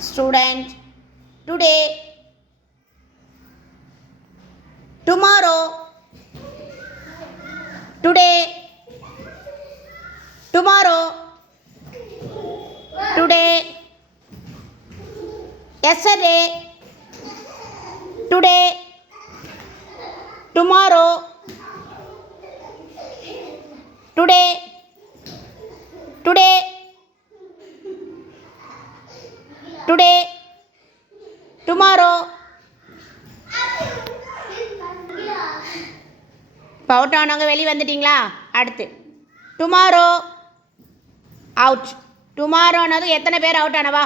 Student, today, tomorrow, today, tomorrow, today, yesterday, today, tomorrow, today, today, today, tomorrow. இப்போ அவுட் ஆனவங்க வெளியே வந்துட்டிங்களா? அடுத்து டுமாரோ அவுட். டுமாரோனது எத்தனை பேர் அவுட் ஆனவா?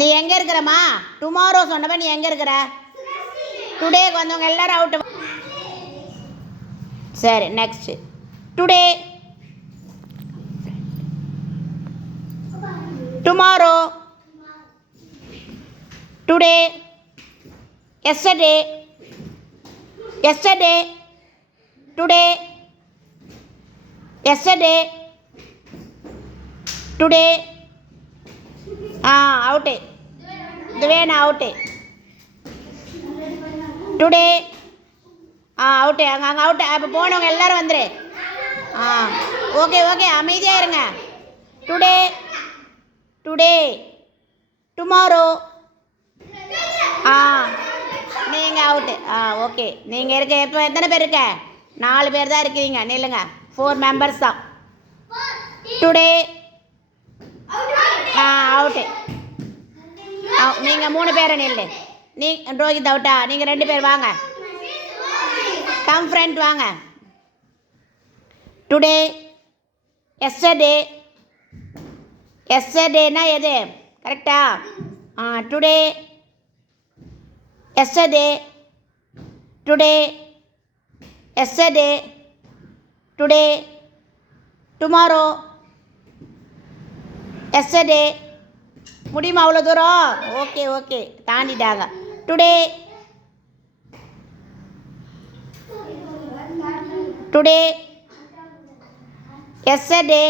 நீ எங்கே இருக்கிறம்மா? டுமாரோ சொன்னவ நீ எங்கே இருக்கிற? டுடேக்கு வந்தவங்க எல்லாரும் அவுட். சரி, next today, tomorrow, today, yesterday, yesterday, today, yesterday, today. Out. இதுவே நான் அவுட்டு. Today out. அங்கே அவுட்டு. அப்போ போனவங்க எல்லோரும் வந்துரு. ஓகே ஓகே, அமைதியாக இருங்க. Today, today, tomorrow. நீங்கள் அவுட்டு. ஓகே, நீங்கள் இருக்க இப்போ எத்தனை பேர் இருக்க? 4 பேர் தான் இருக்கிறீங்க. நில்லுங்க, 4 மெம்பர்ஸ் தான். Today out. நீங்கள் 3 பேரை நில்லு. நீ ரோஹித் அவுட்டா? நீங்கள் 2 பேர் வாங்க. கம் ஃப்ரெண்ட் வாங்க. Today, yesterday. எஸ்டர்டேனா எது? கரெக்டா? Today, yesterday, today, yesterday, today, tomorrow, yesterday. முடியுமா அவ்வளோ தூரம்? ஓகே ஓகே, தாண்டிட்டாங்க. Today, today, yesterday.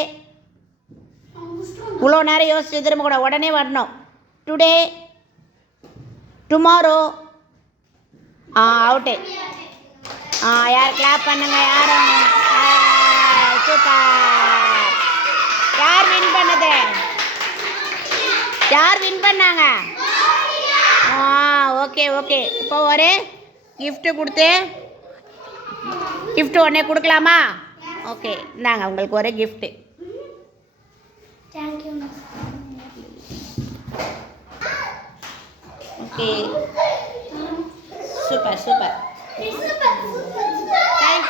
இவ்வளோ நேரம் யோசிச்சு திரும்ப கூட உடனே வரணும். Today, tomorrow. அவுட்டு. யார் கிளாப் பண்ணுங்க? யாரும்? சூப்பர். யார் வின் பண்ணது? யார் வின் பண்ணாங்க? Okay okay. இப்போ ஒரு கிஃப்ட்டு கொடுத்து கிஃப்ட்டு உடனே கொடுக்கலாமா? ஓகே, இந்தாங்க உங்களுக்கு ஒரு gift. Thank you. Okay, super. Thank you.